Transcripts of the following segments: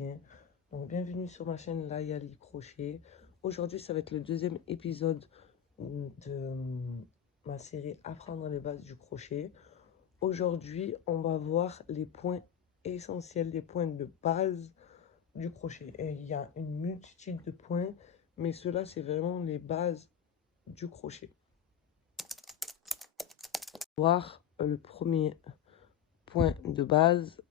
bien. Donc bienvenue sur ma chaîne Layali Crochet. Aujourd'hui ça va être le deuxième épisode de ma série Apprendre les bases du crochet. Aujourd'hui on va voir les points essentiels, les points de base du crochet. Et il y a une multitude de points, mais ceux-là c'est vraiment les bases du crochet. Voir le premier point de base,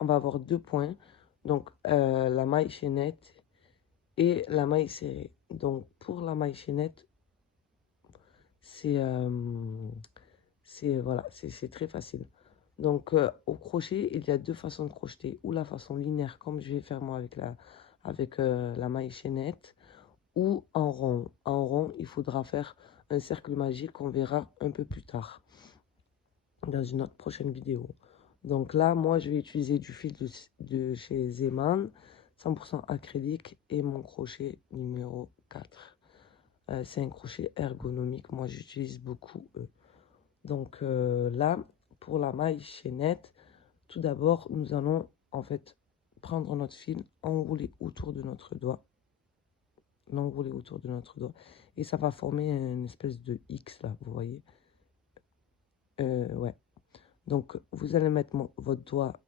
on va avoir deux points. Donc la maille chaînette et la maille serrée. Donc pour la maille chaînette, c'est voilà, c'est très facile. Donc au crochet, il y a deux façons de crocheter, ou la façon linéaire comme je vais faire moi avec la maille chaînette, ou en rond. En rond, il faudra faire un cercle magique qu'on verra un peu plus tard dans une autre prochaine vidéo. Donc là, moi, je vais utiliser du fil de chez Zeman, 100% acrylique, et mon crochet numéro 4. C'est un crochet ergonomique, moi j'utilise beaucoup eux. Donc là, pour la maille chaînette, tout d'abord, nous allons en fait prendre notre fil, enrouler autour de notre doigt, l'enrouler autour de notre doigt, et ça va former une espèce de X là, vous voyez. Ouais. Donc vous allez mettre votre doigt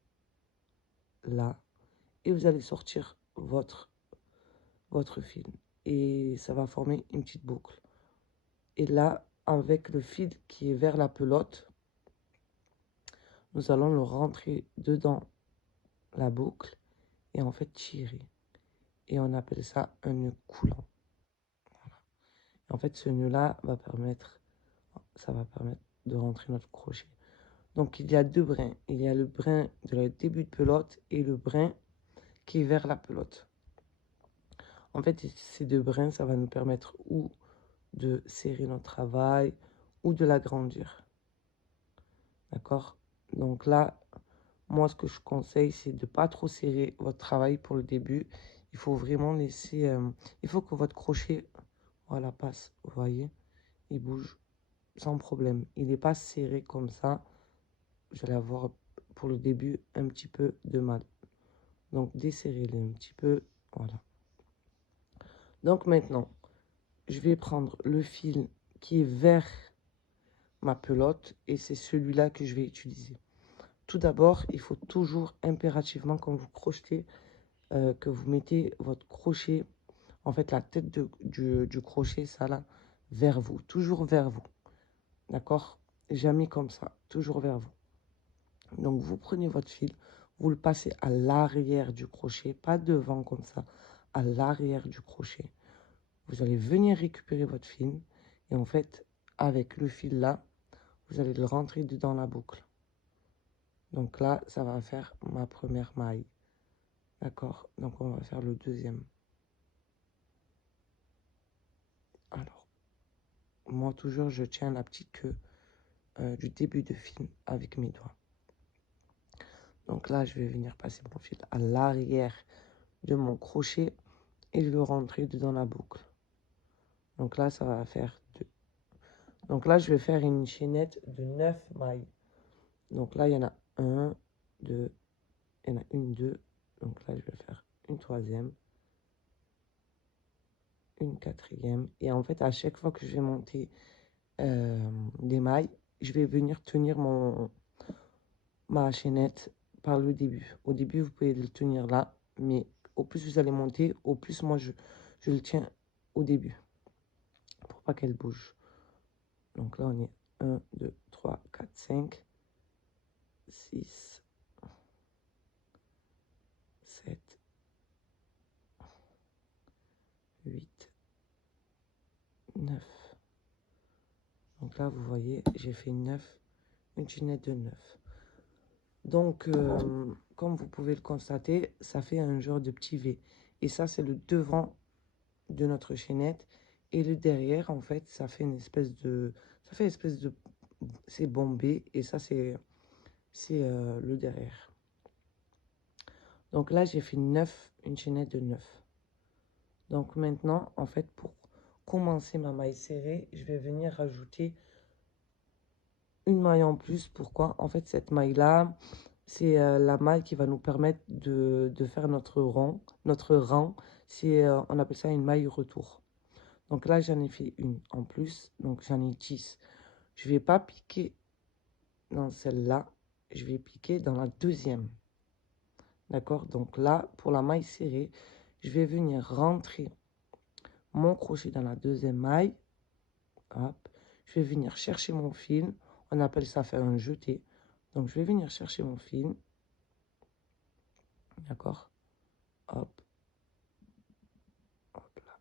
là, et vous allez sortir votre fil, et ça va former une petite boucle. Et là, avec le fil qui est vers la pelote, nous allons le rentrer dedans la boucle et en fait tirer. Et on appelle ça un nœud coulant. Voilà. En fait, ce nœud-là ça va permettre de rentrer notre crochet. Donc, il y a deux brins. Il y a le brin de la début de pelote et le brin qui est vers la pelote. En fait, ces deux brins, ça va nous permettre ou de serrer notre travail ou de l'agrandir. D'accord? Donc là, moi, ce que je conseille, c'est de ne pas trop serrer votre travail pour le début. Il faut vraiment laisser... il faut que votre crochet, voilà, passe. Vous voyez? Il bouge sans problème. Il n'est pas serré comme ça. Vous allez avoir, pour le début, un petit peu de mal. Donc, desserrez-le un petit peu. Voilà. Donc, maintenant, je vais prendre le fil qui est vers ma pelote. Et c'est celui-là que je vais utiliser. Tout d'abord, il faut toujours impérativement, quand vous crochetez, que vous mettez votre crochet, en fait la tête du crochet, ça là, vers vous, toujours vers vous, d'accord? Jamais comme ça, toujours vers vous. Donc vous prenez votre fil, vous le passez à l'arrière du crochet, pas devant comme ça, à l'arrière du crochet. Vous allez venir récupérer votre fil et en fait, avec le fil là, vous allez le rentrer dedans la boucle. Donc là, ça va faire ma première maille. D'accord? Donc on va faire le deuxième. Alors, moi toujours, je tiens la petite queue du début de fil avec mes doigts. Donc là, je vais venir passer mon fil à l'arrière de mon crochet et le rentrer dedans la boucle. Donc là, ça va faire 2. Donc là, je vais faire une chaînette de 9 mailles. Donc là, il y en a 1, 2, il y en a une, 2. Donc là, je vais faire une troisième, une quatrième. Et en fait, à chaque fois que je vais monter des mailles, je vais venir tenir ma chaînette par le début. Au début, vous pouvez le tenir là, mais au plus vous allez monter, au plus moi, je le tiens au début, pour pas qu'elle bouge. Donc là, on est 1, 2, 3, 4, 5, 6, 7, 8, 9. Donc là, vous voyez, j'ai fait 9, une chaînette de 9. Donc, comme vous pouvez le constater, ça fait un genre de petit V. Et ça, c'est le devant de notre chaînette. Et le derrière, en fait, ça fait une espèce de... C'est bombé. Et ça, c'est le derrière. Donc là, j'ai fait 9, une chaînette de 9. Donc maintenant, en fait, pour commencer ma maille serrée, je vais venir rajouter une maille en plus. Pourquoi? En fait, cette maille-là, c'est la maille qui va nous permettre de faire notre rang. On appelle ça une maille retour. Donc là, j'en ai fait une en plus, donc j'en ai 10. Je ne vais pas piquer dans celle-là, je vais piquer dans la deuxième. D'accord? Donc là, pour la maille serrée, je vais venir rentrer mon crochet dans la deuxième maille. Hop. Je vais venir chercher mon fil. On appelle ça faire un jeté. Donc, je vais venir chercher mon fil. D'accord? Hop. Hop là.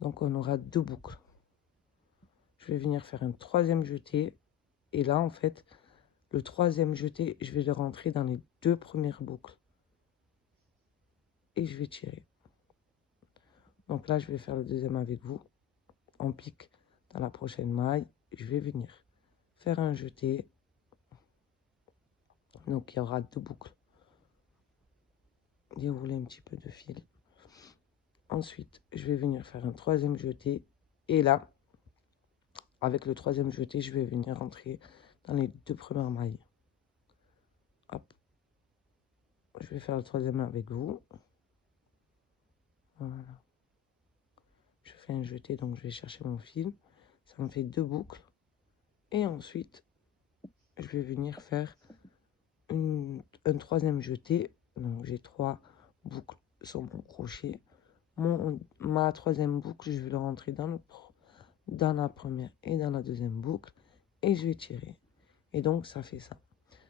Donc, on aura deux boucles. Je vais venir faire un troisième jeté. Et là, en fait, le troisième jeté, je vais le rentrer dans les deux premières boucles. Et je vais tirer. Donc là, je vais faire le deuxième avec vous. On pique dans la prochaine maille. Je vais venir faire un jeté. Donc, il y aura deux boucles. Dérouler un petit peu de fil. Ensuite, je vais venir faire un troisième jeté. Et là, avec le troisième jeté, je vais venir rentrer dans les deux premières mailles. Hop. Je vais faire le troisième avec vous. Voilà. Je fais un jeté, donc je vais chercher mon fil. Ça me fait deux boucles. Et ensuite, je vais venir faire un troisième jeté. Donc, j'ai trois boucles sur mon crochet. Ma troisième boucle, je vais le rentrer dans la première et dans la deuxième boucle. Et je vais tirer. Et donc, ça fait ça.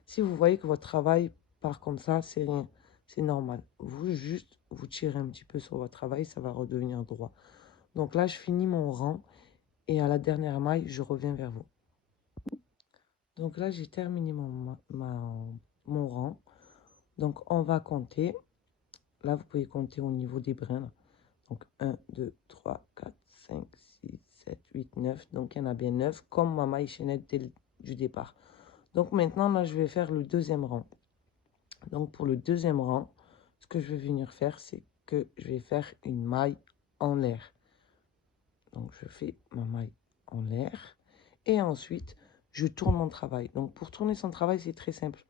Si vous voyez que votre travail part comme ça, c'est rien. C'est normal. Vous tirez un petit peu sur votre travail, ça va redevenir droit. Donc là, je finis mon rang. Et à la dernière maille, je reviens vers vous. Donc là, j'ai terminé mon rang. Donc, on va compter. Là, vous pouvez compter au niveau des brins. Donc, 1, 2, 3, 4, 5, 6, 7, 8, 9. Donc, il y en a bien 9, comme ma maille chaînette du départ. Donc, maintenant, là, je vais faire le deuxième rang. Donc, pour le deuxième rang, ce que je vais venir faire, c'est que je vais faire une maille en l'air. Donc, je fais ma maille en l'air. Et ensuite, je tourne mon travail. Donc, pour tourner son travail, c'est très simple.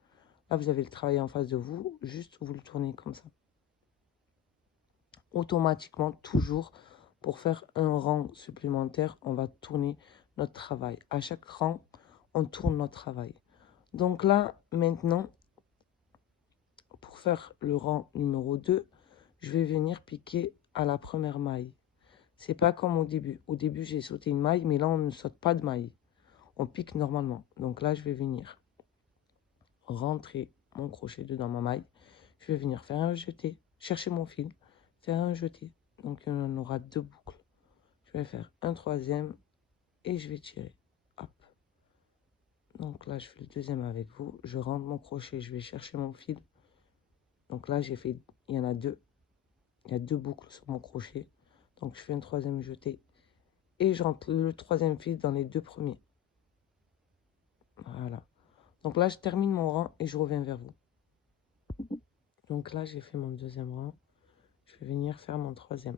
Là, vous avez le travail en face de vous. Juste, vous le tournez comme ça. Automatiquement, toujours, pour faire un rang supplémentaire, on va tourner notre travail. À chaque rang, on tourne notre travail. Donc là, maintenant, pour faire le rang numéro 2, je vais venir piquer à la première maille. C'est pas comme au début. Au début, j'ai sauté une maille, mais là, on ne saute pas de maille. On pique normalement. Donc là, je vais venir rentrer mon crochet dedans ma maille. Je vais venir faire un jeté, chercher mon fil, faire un jeté. Donc, on aura deux boucles. Je vais faire un troisième et je vais tirer. Hop. Donc là, je fais le deuxième avec vous. Je rentre mon crochet, je vais chercher mon fil. Donc là, il y en a deux. Il y a deux boucles sur mon crochet. Donc, je fais un troisième jeté. Et j'entre le troisième fil dans les deux premiers. Voilà. Donc là, je termine mon rang et je reviens vers vous. Donc là, j'ai fait mon deuxième rang. Je vais venir faire mon troisième.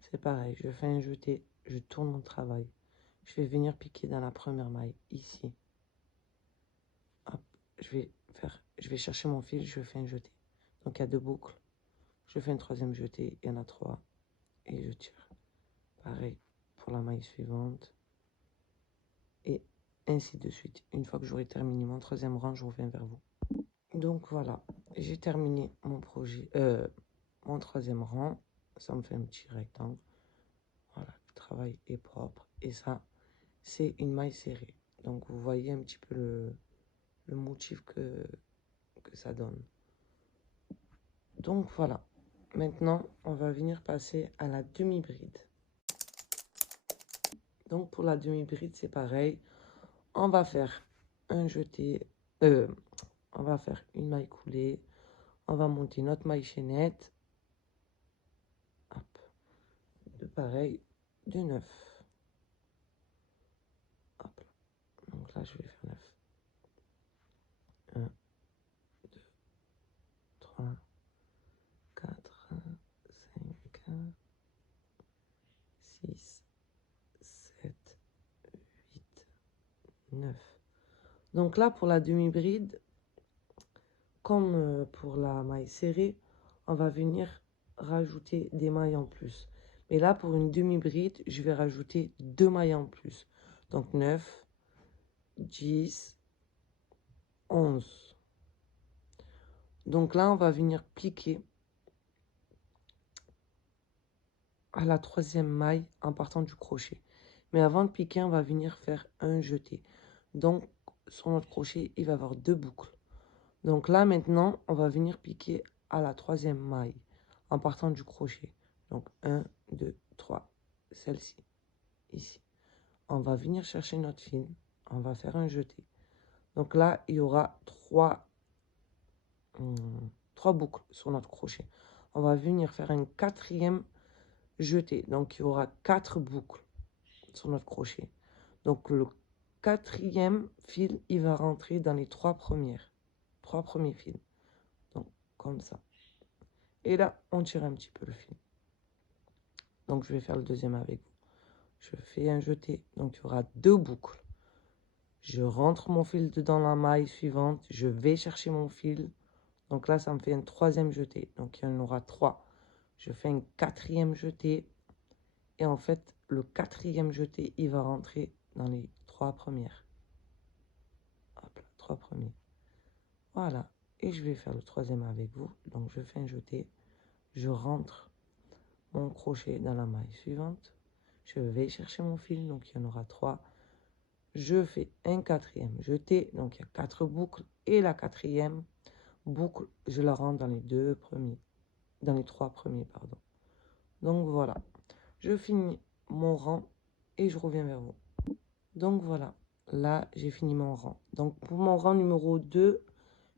C'est pareil, je fais un jeté, je tourne mon travail. Je vais venir piquer dans la première maille, ici. Hop, je vais chercher mon fil, je fais un jeté. Donc il y a deux boucles. Je fais un troisième jeté, il y en a trois. Et je tire. Pareil pour la maille suivante. Et ainsi de suite. Une fois que j'aurai terminé mon troisième rang, je reviens vers vous. Donc voilà, j'ai terminé mon troisième rang. Ça me fait un petit rectangle. Voilà, le travail est propre. Et ça, c'est une maille serrée. Donc vous voyez un petit peu le motif que ça donne. Donc voilà. Maintenant, on va venir passer à la demi-bride. Donc pour la demi-bride, c'est pareil. On va faire un jeté. On va faire une maille coulée. On va monter notre maille chaînette. Hop. De pareil, de 9. Hop. Donc là, je vais faire 9. 1, 2, 3, 4, 5, 6, 7, 8, 9. Donc là, pour la demi-bride, comme pour la maille serrée, on va venir rajouter des mailles en plus. Mais là, pour une demi-bride, je vais rajouter 2 mailles en plus. Donc 9, 10, 11. Donc là, on va venir piquer à la 3e maille en partant du crochet. Mais avant de piquer, on va venir faire un jeté. Donc, sur notre crochet, il va y avoir 2 boucles. Donc là, maintenant, on va venir piquer à la 3e maille en partant du crochet. Donc 1, 2, 3, celle-ci, ici. On va venir chercher notre fil, on va faire un jeté. Donc là, il y aura 3 boucles sur notre crochet. On va venir faire un 4e jeté. Donc il y aura 4 boucles sur notre crochet. Donc le 4e fil, il va rentrer dans les 3 premiers fils. Donc comme ça. Et là, on tire un petit peu le fil. Donc je vais faire le deuxième avec vous. Je fais un jeté, donc il y aura 2 boucles. Je rentre mon fil dans la maille suivante, je vais chercher mon fil. Donc là, ça me fait un 3e jeté. Donc il y en aura 3. Je fais un 4e jeté. Et en fait, le 4e jeté, il va rentrer dans les 3 premières. Hop là, 3 premiers. Voilà. Et je vais faire le 3e avec vous. Donc je fais un jeté. Je rentre mon crochet dans la maille suivante. Je vais chercher mon fil. Donc il y en aura 3. Je fais un 4e jeté. Donc il y a 4 boucles. Et la 4e boucle, je la rentre dans les 2 premiers. Dans les 3 premiers, pardon. Donc voilà. Je finis mon rang et je reviens vers vous. Donc voilà. Là, j'ai fini mon rang. Donc pour mon rang numéro 2,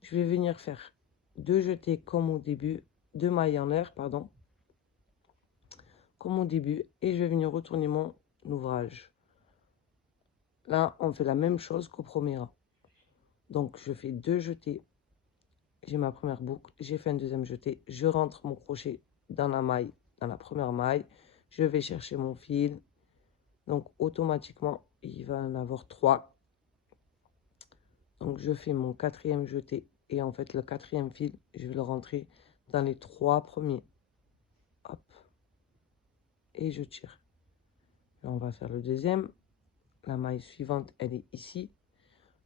je vais venir faire 2 jetés comme au début, 2 mailles en l'air, pardon, comme au début, et je vais venir retourner mon ouvrage. Là, on fait la même chose qu'au premier rang. Donc je fais 2 jetés, j'ai ma première boucle, j'ai fait un 2e jeté, je rentre mon crochet dans la maille, dans la première maille, je vais chercher mon fil, donc automatiquement, il va en avoir 3. Donc je fais mon 4e jeté et en fait le 4e fil, je vais le rentrer dans les 3 premiers. Hop. Et je tire. Là, on va faire le deuxième. La maille suivante, elle est ici.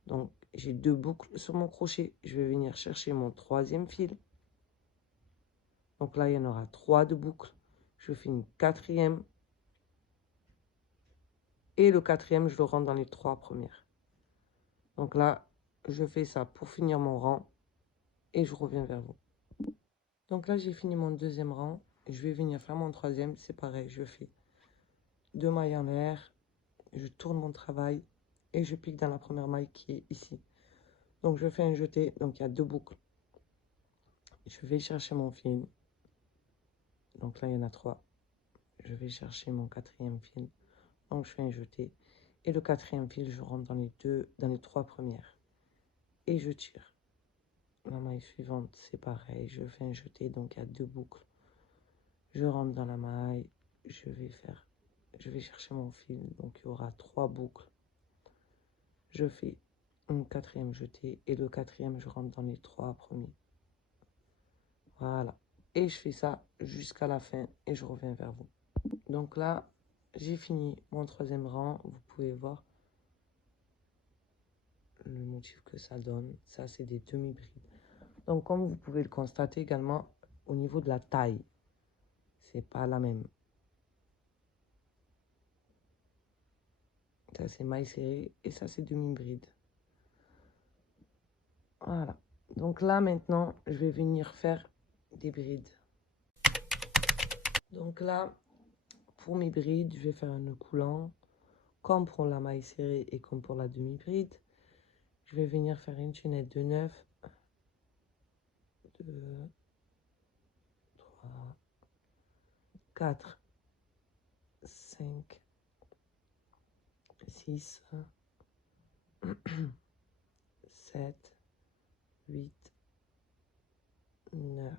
Donc j'ai 2 boucles sur mon crochet. Je vais venir chercher mon 3e fil. Donc là, il y en aura 3 de boucles. Je fais une 4e. Et le 4e, je le rentre dans les 3 premières. Donc là, je fais ça pour finir mon rang. Et je reviens vers vous. Donc là, j'ai fini mon 2e rang. Je vais venir faire mon 3e. C'est pareil, je fais 2 mailles en l'air. Je tourne mon travail. Et je pique dans la première maille qui est ici. Donc je fais un jeté. Donc il y a 2 boucles. Je vais chercher mon fil. Donc là, il y en a 3. Je vais chercher mon 4e fil. Donc je fais un jeté. Et le 4e fil, je rentre dans les 3 premières. Et je tire. La maille suivante, c'est pareil. Je fais un jeté. Donc il y a 2 boucles. Je rentre dans la maille. Je vais chercher mon fil. Donc il y aura 3 boucles. Je fais un 4e jeté. Et le 4e, je rentre dans les 3 premiers. Voilà. Et je fais ça jusqu'à la fin. Et je reviens vers vous. Donc là, j'ai fini mon 3e rang. Vous pouvez voir le motif que ça donne. Ça, c'est des demi-brides. Donc, comme vous pouvez le constater également, au niveau de la taille, c'est pas la même. Ça, c'est maille serrée et ça, c'est demi-bride. Voilà. Donc là, maintenant, je vais venir faire des brides. Donc là, pour mes brides, je vais faire un nœud coulant, comme pour la maille serrée et comme pour la demi-bride. Je vais venir faire une chaînette de 9, 2, 3, 4, 5, 6, 7, 8, 9.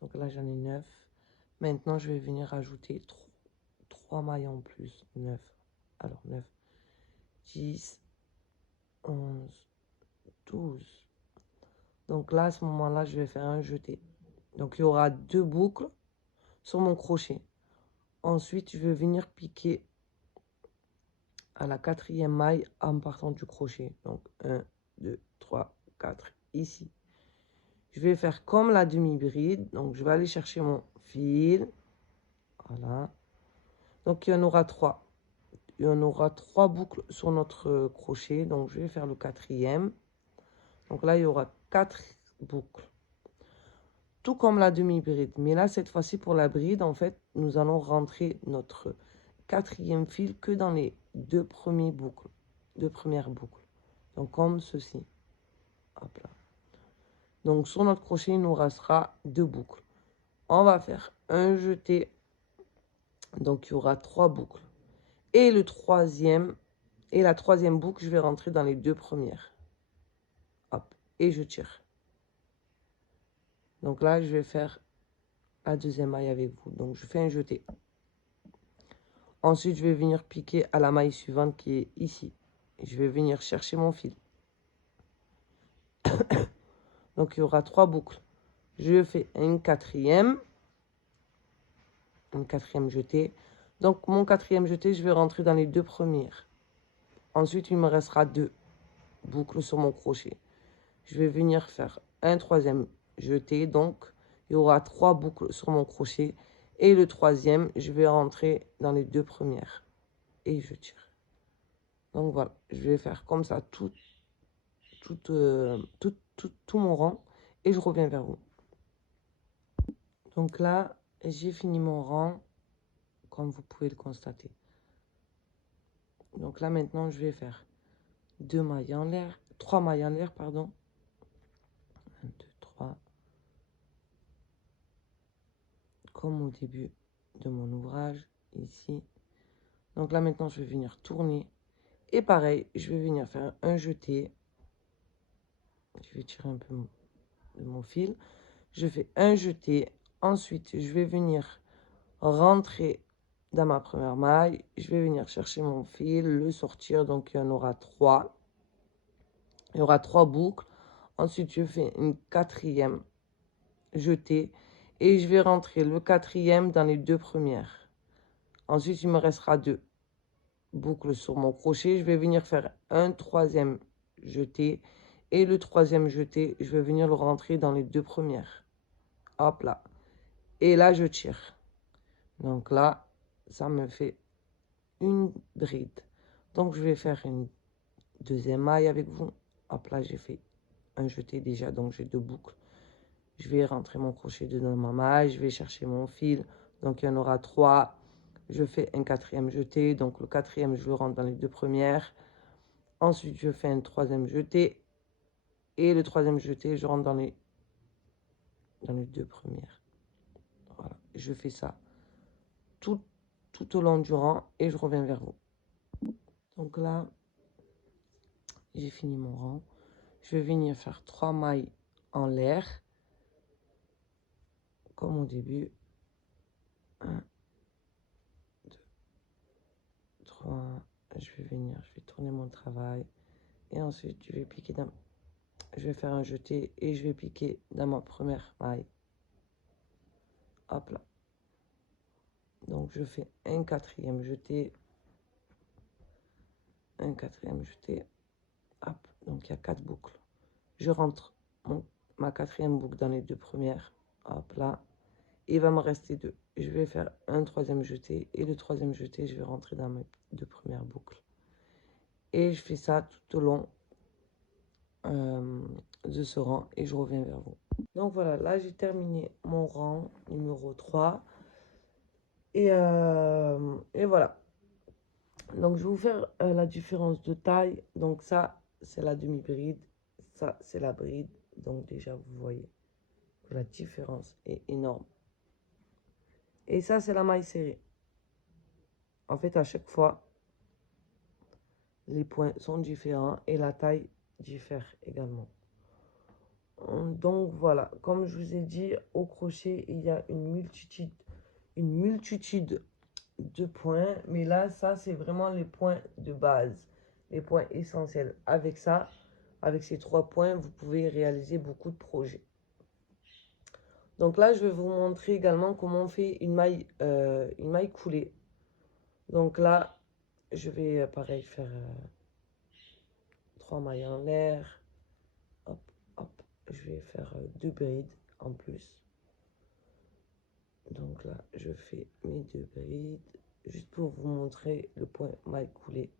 Donc là, j'en ai 9. Maintenant, je vais venir ajouter 3 mailles en plus. 9. Alors, 9, 10, 11, 12. Donc là, à ce moment-là, je vais faire un jeté. Donc il y aura 2 boucles sur mon crochet. Ensuite, je vais venir piquer à la 4e maille en partant du crochet. Donc 1, 2, 3, 4 ici. Je vais faire comme la demi-bride. Donc je vais aller chercher mon fil. Voilà. Donc il y en aura 3. Il y en aura 3 boucles sur notre crochet. Donc je vais faire le 4e. Donc là, il y aura 4 boucles. Tout comme la demi-bride. Mais là, cette fois-ci, pour la bride, en fait, nous allons rentrer notre 4e fil que dans les 2 premières boucles. Donc, comme ceci. Hop là. Donc, sur notre crochet, il nous restera 2 boucles. On va faire un jeté. Donc, il y aura 3 boucles. Et la 3e boucle, je vais rentrer dans les 2 premières. Hop. Et je tire. Donc là, je vais faire la 2e maille avec vous. Donc, je fais un jeté. Ensuite, je vais venir piquer à la maille suivante qui est ici. Je vais venir chercher mon fil. Donc, il y aura 3 boucles. Je fais une 4e jeté. Donc, mon 4e jeté, je vais rentrer dans les 2 premières. Ensuite, il me restera 2 boucles sur mon crochet. Je vais venir faire un 3e jeté. Donc, il y aura 3 boucles sur mon crochet. Et le 3e, je vais rentrer dans les 2 premières. Et je tire. Donc, voilà. Je vais faire comme ça tout mon rang et je reviens vers vous. Donc là, j'ai fini mon rang, comme vous pouvez le constater. Donc là, maintenant, je vais faire 2 mailles en l'air, 3 mailles en l'air, pardon. 1, 2, 3. Comme au début de mon ouvrage, ici. Donc là, maintenant, je vais venir tourner. Et pareil, je vais venir faire un jeté. Je vais tirer un peu de mon fil. Je fais un jeté. Ensuite, je vais venir rentrer dans ma première maille. Je vais venir chercher mon fil, le sortir. Donc, il y en aura 3. Il y aura 3 boucles. Ensuite, je fais une 4e jeté. Et je vais rentrer le 4e dans les 2 premières. Ensuite, il me restera 2 boucles sur mon crochet. Je vais venir faire un 3e jeté. Et le 3e jeté, je vais venir le rentrer dans les 2 premières. Hop là. Et là, je tire. Donc là, ça me fait une bride. Donc, je vais faire une 2e maille avec vous. Hop là, j'ai fait un jeté déjà, donc j'ai 2 boucles. Je vais rentrer mon crochet dedans ma maille. Je vais chercher mon fil. Donc, il y en aura 3. Je fais un 4e jeté. Donc, le 4e, je le rentre dans les 2 premières. Ensuite, je fais un 3e jeté. Et le 3e jeté, je rentre dans les 2 premières. Voilà, je fais ça tout au long du rang et je reviens vers vous. Donc là, j'ai fini mon rang. Je vais venir faire 3 mailles en l'air, comme au début. 1, 2, 3. Je vais tourner mon travail. Et ensuite, je vais faire un jeté et je vais piquer dans ma première maille. Hop là. Donc, je fais un 4e jeté. Un 4e jeté. Hop. Donc, il y a 4 boucles. Je rentre ma 4e boucle dans les 2 premières. Hop là. Il va me rester 2. Je vais faire un 3e jeté. Et le 3e jeté, je vais rentrer dans mes 2 premières boucles. Et je fais ça tout au long de ce rang. Et je reviens vers vous. Donc voilà, là j'ai terminé mon rang numéro 3. Et voilà. Donc je vais vous faire la différence de taille. Donc ça, c'est la demi-bride. Ça, c'est la bride. Donc déjà, vous voyez que la différence est énorme. Et ça, c'est la maille serrée. En fait, à chaque fois, les points sont différents et la taille diffère également. Donc voilà, comme je vous ai dit, au crochet, il y a une multitude de points. Mais là, ça, c'est vraiment les points de base. les points essentiels. Avec ça, avec ces 3 points, vous pouvez réaliser beaucoup de projets. Donc là, je vais vous montrer également comment on fait une maille coulée. Donc là, je vais pareil faire 3 mailles en l'air. Hop, hop. Je vais faire 2 brides en plus. Donc là, je fais mes 2 brides. Juste pour vous montrer le point maille coulée.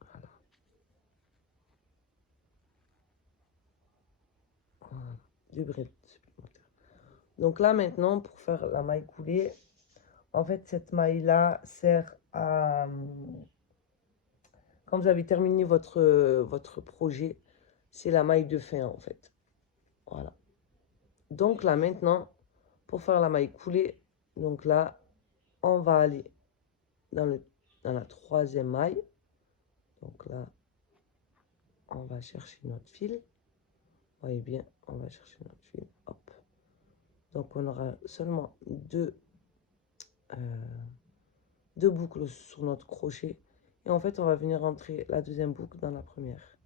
Voilà. Voilà. 2 brides supplémentaires. Donc là, maintenant, pour faire la maille coulée, en fait, cette maille-là sert à... Quand vous avez terminé votre projet, c'est la maille de fin, en fait. Voilà. Donc là, maintenant, pour faire la maille coulée, donc là, on va aller dans la 3e maille. Donc là, on va chercher notre fil. Vous voyez bien, on va chercher notre fil. Hop. Donc on aura seulement deux boucles sur notre crochet. Et en fait, on va venir entrer la 2e boucle dans la première.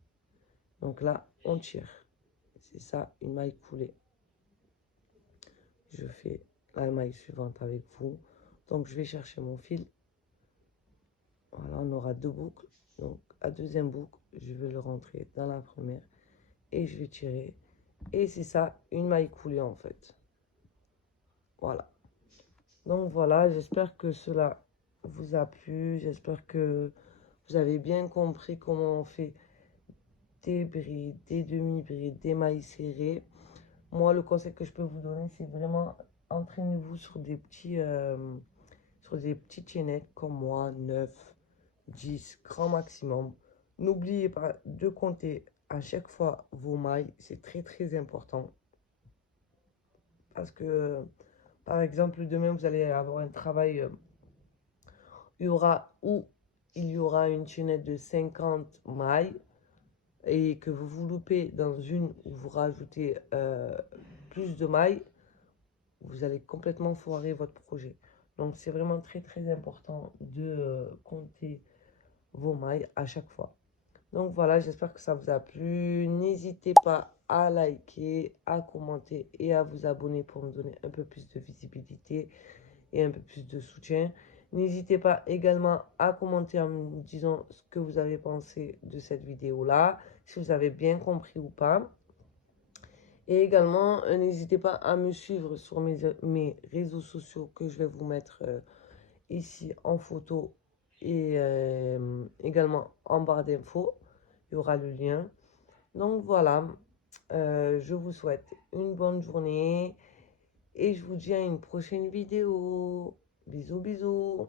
Donc là, on tire. C'est ça, une maille coulée. Je fais la maille suivante avec vous. Donc je vais chercher mon fil. Voilà, on aura 2 boucles. Donc la 2e boucle, je vais le rentrer dans la première. Et je vais tirer. Et c'est ça, une maille coulée en fait. Voilà. Donc voilà, j'espère que cela vous a plu. J'espère que vous avez bien compris comment on fait des brides, des demi-brides, des mailles serrées. Moi, le conseil que je peux vous donner, c'est vraiment entraînez-vous sur des petites chaînettes comme moi, 9, 10, grand maximum. N'oubliez pas de compter à chaque fois vos mailles, c'est très très important. Parce que, par exemple, demain, vous allez avoir un travail, il y aura une chaînette de 50 mailles et que vous vous loupez dans une où vous rajoutez plus de mailles, vous allez complètement foirer votre projet. Donc, c'est vraiment très très important de compter vos mailles à chaque fois. Donc voilà, j'espère que ça vous a plu. N'hésitez pas à liker, à commenter et à vous abonner pour me donner un peu plus de visibilité et un peu plus de soutien. N'hésitez pas également à commenter en me disant ce que vous avez pensé de cette vidéo-là, si vous avez bien compris ou pas. Et également, n'hésitez pas à me suivre sur mes réseaux sociaux que je vais vous mettre ici en photo et également en barre d'infos. Il y aura le lien. Donc voilà, je vous souhaite une bonne journée et je vous dis à une prochaine vidéo. Bisous, bisous.